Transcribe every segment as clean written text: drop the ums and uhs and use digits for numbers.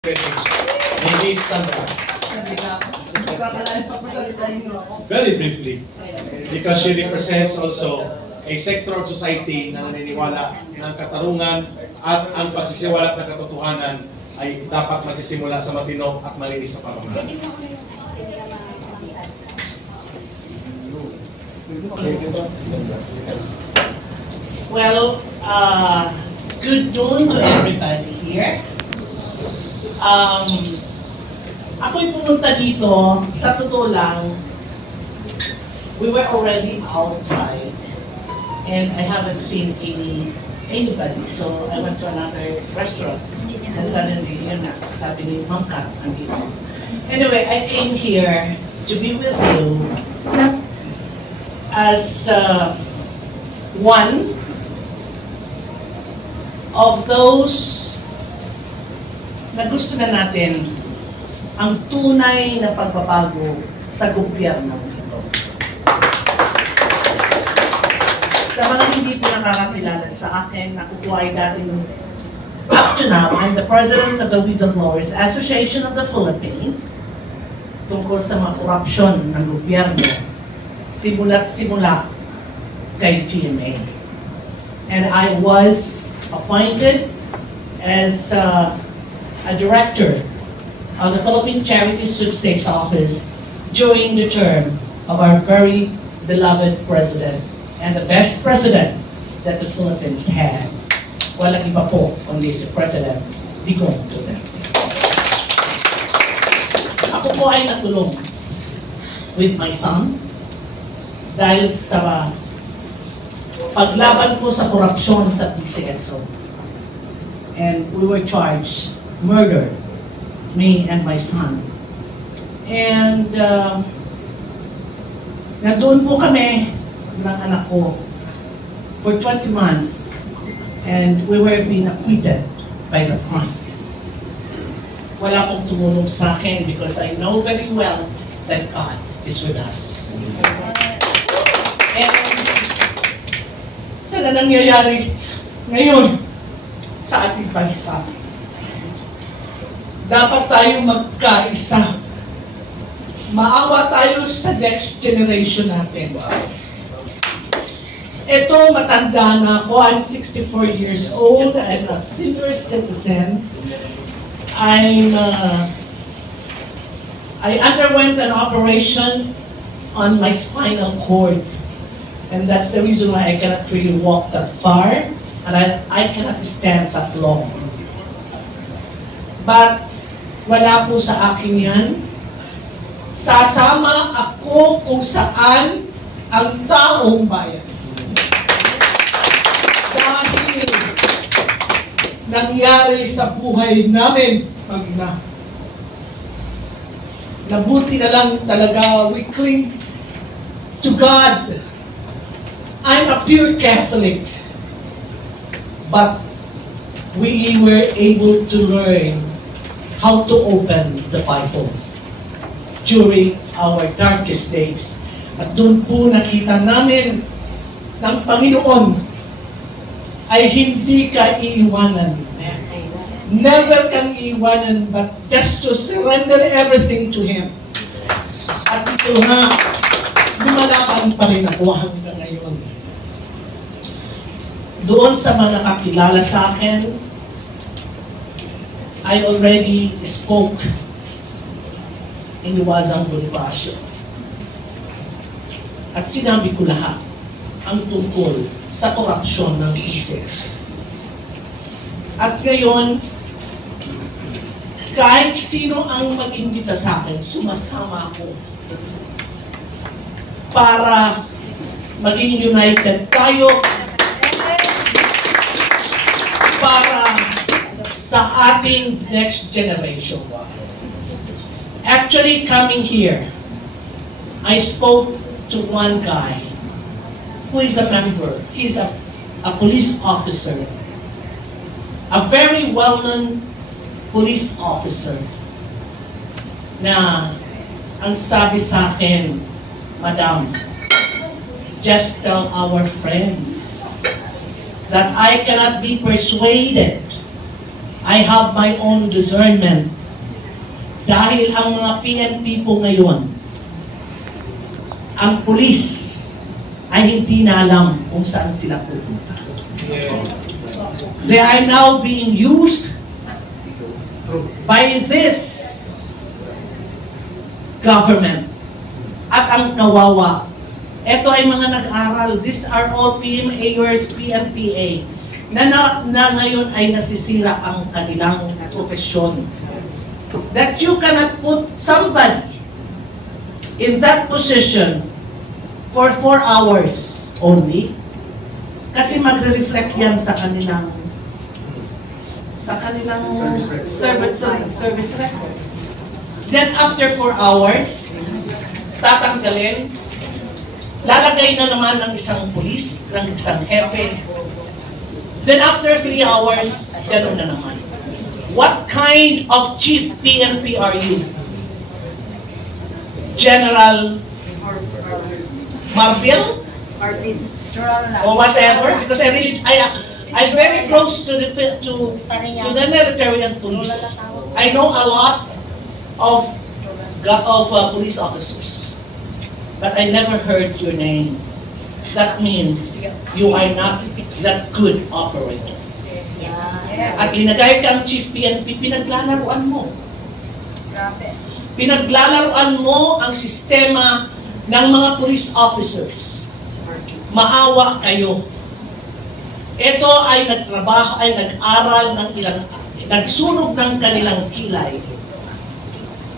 Maybe Sandra. Very briefly, because she represents also a sector of society na naniniwala ng katarungan at ang pagsisiwalat ng katotohanan ay dapat magsisimula sa matino at malinis na pamamahala. Well, good noon to everybody here. Ako'y pumunta dito, sa totoo lang, we were already outside and I haven't seen anybody. So I went to another restaurant and suddenly, yun na, sabi ni Ma'am Kat, andito. Anyway, I came here to be with you as one of those na gusto na natin ang tunay na pagbabago sa gobyerno nito. Sa mga hindi po nakakakilala sa akin, ako po ay dating, up to now, I'm the President of the Whistleblowers Association of the Philippines tungkol sa mga korupsyon ng gobyerno, simula't simula kay GMA. And I was appointed as a director of the Philippine Charity Sweepstakes Office during the term of our very beloved president and the best president that the Philippines had. Walang iba po kundi si President Digong Duterte. Ako po ay natulong with my son dahil sa paglaban po sa korupsyon sa PCSO. And we were charged murder, me and my son. And nandun po kami ng anak ko for 20 months and we were being acquitted by the crime. Wala pong tumulong sa akin because I know very well that God is with us. And sana nangyayari ngayon sa ating bansa. Dapat tayo magkaisa. Maawa tayo sa next generation natin. Ito, matanda na ako. I'm 64 years old. I'm a senior citizen. I underwent an operation on my spinal cord. And that's the reason why I cannot really walk that far. And I cannot stand that long. But wala po sa akin yan. Sasama ako kung saan ang taong bayan. Dahil nangyari sa buhay namin pag nabuti na lang talaga, we cling to God. I'm a pure Catholic. But we were able to learn how to open the Bible during our darkest days. At doon po nakita namin ng Panginoon ay hindi ka iiwanan. Never kang iiwanan, but just to surrender everything to Him. At ito nga, lumalaban pa rin ako hanggang ngayon. Doon sa mga nakakilala sa akin, I already spoke in Iwasang Bonifacio. At sinabi ko lahat ang tungkol sa korupsyon ng PCSO. At ngayon, kahit sino ang mag-imbita sa akin, sumasama ako para maging united tayo para sa ating next generation. Actually, coming here, I spoke to one guy who is a member. He's a police officer, a very well-known police officer, na ang sabi sa akin, Madam, just tell our friends that I cannot be persuaded I have my own discernment. Dahil ang mga PNP po ngayon, ang pulis ay hindi na alam kung saan sila pupunta. They are now being used by this government. At ang kawawa, ito ay mga nag-aral. These are all PMAers, PNPA, na ngayon ay nasisira ang kanilang profesyon. That you cannot put somebody in that position for 4 hours only, kasi magre-reflect yan sa kanilang service record. Then after 4 hours, tatanggalin, lalagay na naman ng isang pulis, ng isang hepe. Then after 3 hours, gano'n na naman. What kind of chief PNP are you? General Marbil? Or whatever? Because I'm very close to the military and police. I know a lot of police officers, but I never heard your name. That means you are not that good operator. At linagay kang chief PNP, pinaglalaruan mo. Pinaglalaruan mo ang sistema ng mga police officers. Maawa kayo. Ito ay nagtrabaho, ay nag-aral ng ilang, nagsunog ng kanilang kilay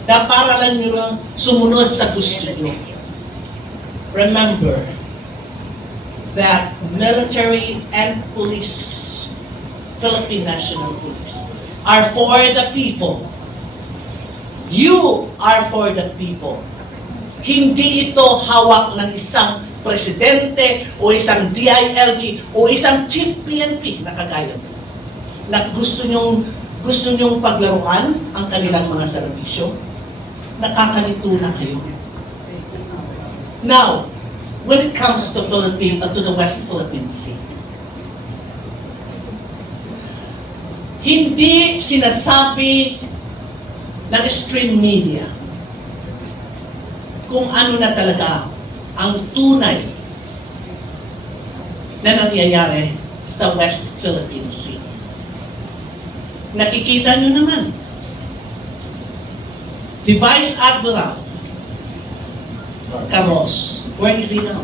na para lang nyo sumunod sa gusto nyo. Remember that military and police, Philippine National Police, are for the people. You are for the people. Hindi ito hawak ng isang presidente o isang DILG o isang chief PNP na kagaya mo. Na gusto nyong paglaruan ang kanilang mga serbisyo. Nakakalito na kayo. Now, when it comes to to the West Philippine Sea, hindi sinasabi ng stream media kung ano na talaga ang tunay na nangyayari sa West Philippine Sea. Nakikita nyo naman, the Vice Admiral Carlos, where is he now?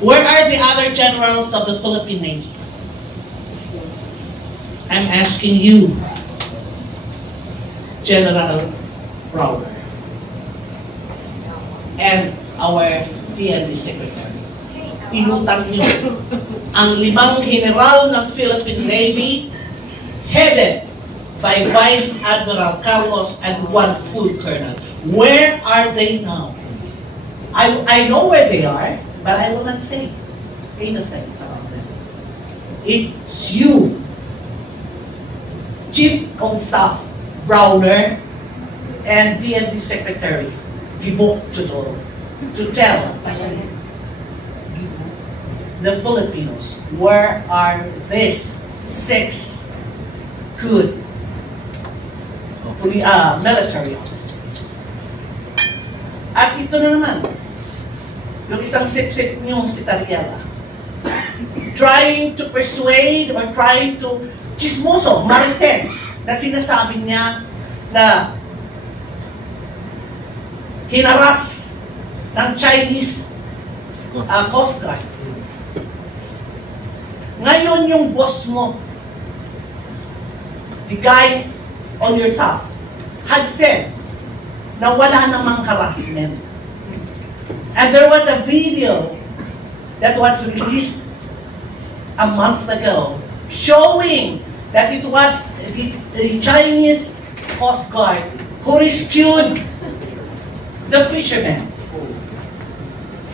Where are the other generals of the Philippine Navy? I'm asking you, General Browder, and our DND Secretary. Inutang niyo ang 5 general ng Philippine Navy headed by Vice Admiral Carlos and 1 full colonel. Where are they now? I know where they are, but I will not say anything about them. It's you, Chief of Staff Browner and DND Secretary Gibo Chodoro, to tell the Filipinos where are these 6 good military officers. At ito na naman, yung isang sip-sip niyong si Tariela, trying to persuade or trying to chismoso, marites, na sinasabi niya na hinaras ng Chinese Coast Guard. Ngayon yung boss mo, the guy on your top, had said na wala namang harassment. And there was a video that was released a month ago showing that it was the Chinese Coast Guard who rescued the fishermen.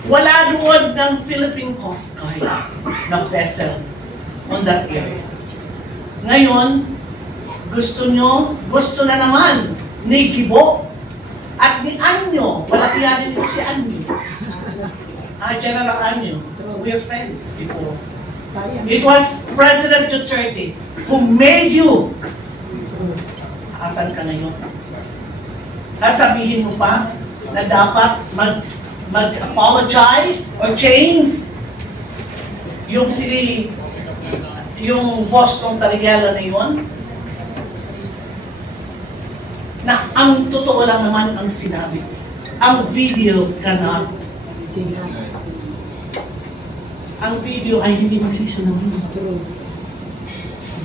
Wala doon ng Philippine Coast Guard na vessel on that area. Ngayon, gusto na naman ni Gibo at ni Anyo. Wala kaya din ito si Anyo. General Anyo, we're friends before. It was President Duterte who made you. Asan ka ngayon? Sasabihin mo pa na dapat mag-apologize or change yung boss ng Tarigela na yun? Na ang totoo lang naman ang sinabi. Ang video cannot. Ang video ay hindi magsisinungaling.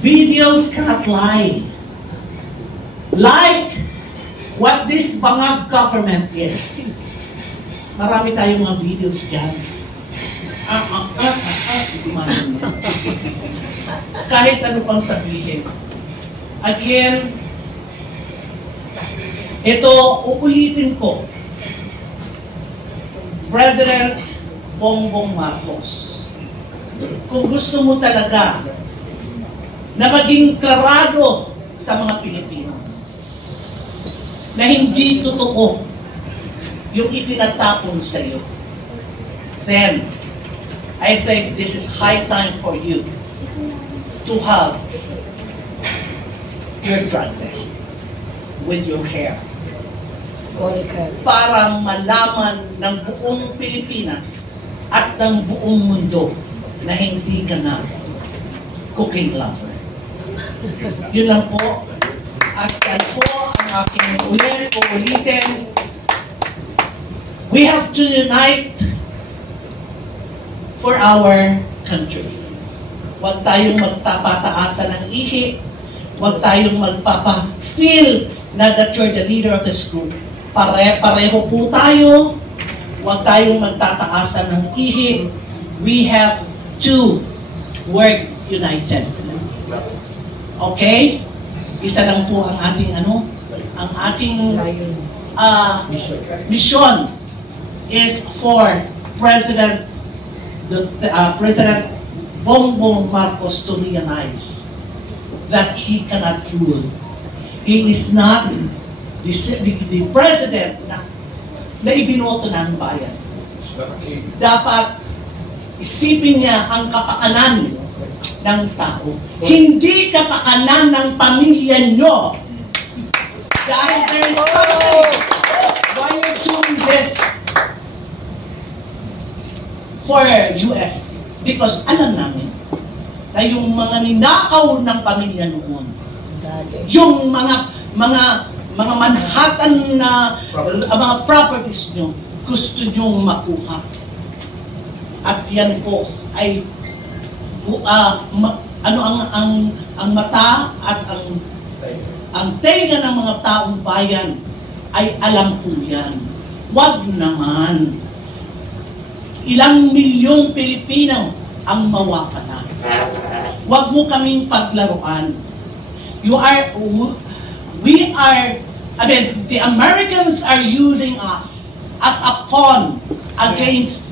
Videos cannot lie. Like what this bangag government is. Marami tayong mga videos dyan. Kahit ano pang sabihin. Again, ito, uulitin ko. President Bongbong Marcos, kung gusto mo talaga na maging klarado sa mga Pilipino, na hindi totoo yung itinatapon sa iyo, then I think this is high time for you to have your drug test with your hair. Para malaman ng buong Pilipinas at ng buong mundo na hindi ka na cooking lover. Yun lang po. At yan po ang aking uulitin. We have to unite for our country. Huwag tayong magpapataasan ng ihi. Huwag tayong magpapa-feel na that you're the leader of this group. Pareho po tayo. Huwag tayong magtataasan ng ihi. We have to work united. Okay? Isa lang po ang ating ang ating mission is for President Bongbong Marcos to realize that he cannot rule. He is not the president na ibinoto ng bayan. Dapat isipin niya ang kapakanan ng tao. Hindi kapakanan ng pamilya nyo. Dahil there is something why you're doing this for US. Because alam namin na yung mga ninakaw ng pamilya noon, yung mga Manhattan na mga properties nyo, gusto nyong makuha. At yan po ay ang mata at ang tenga ng mga taong bayan ay alam po yan. Wag naman. Ilang milyong Pilipino ang mawakalan. Wag mo kaming paglaruan. The Americans are using us as a pawn against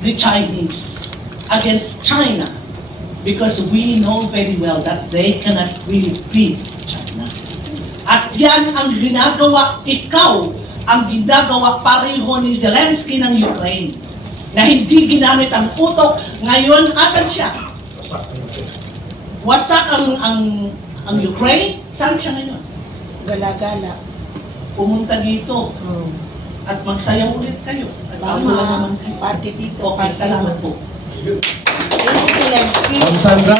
the Chinese, against China, because we know very well that they cannot really beat China. At yan ang ginagawa, ikaw ang ginagawa pareho ni Zelensky ng Ukraine, na hindi ginamit ang utok. Ngayon, asan siya? Wasak ang Ukraine? Saan siya ngayon? Gala-gala. Pumunta dito at magsayaw ulit kayo. At Tama, party dito. Okay, salamat po. Thank you, Zelensky. Ma'am Sandra?